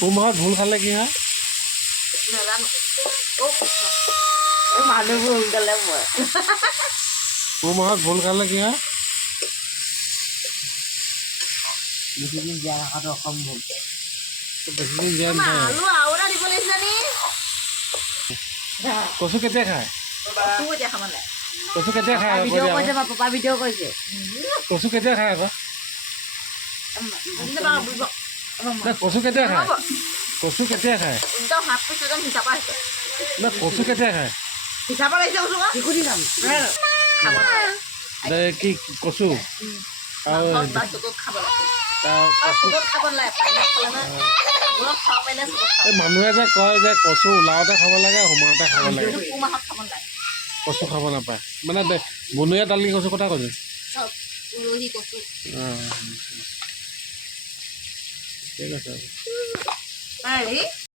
পুহ মাহত ভুল খালে কি হয়? মানুহবোৰ সোনকালে মই পুহ মাহত ভুল খালে কি হয়? বেছিদিন জীয়াই ৰখাটো অসম্ভৱ। বেছিদিন জীয়াই নাথাকে। আলু আৰু এটা দিব লাগিছিলে নি? কচু কেতিয়া খায়? কচু এতিয়া খাব নাই। কচু কেতিয়া খায়? ভিডিঅ' কৰিছে বা পাপা ভিডিঅ' কৰিছে। কচু কেতিয়া খায় আকৌ? কচু কেতিয়া খায়? কচু কেতিয়া খায়? একদম হাত পিছ একদম হিচাপা হৈছে। কচু কেতিয়া খায়? হিচাপা লাগিছে কচু আকৌ। শিশুটি খাম। খাব নাই। কি কচু আৰু বা চুকত খাব লাগে। কচু চুকত খাব নালাগে। পানীত খালে মানে অলপ খাব পাৰিলে চুকত খাব এই মানুহে যে কয় যে কচু ওলাওতে খাব লাগে সোমাওতে খাব লাগে, লাগে। পুহ মাহত খাব নালাগে। কচু খাব নাপায় মানে বনৰীয়া তালি কচু কথা কৈছে। চব উৰহি কচু। ঠিক আছে। হেৰি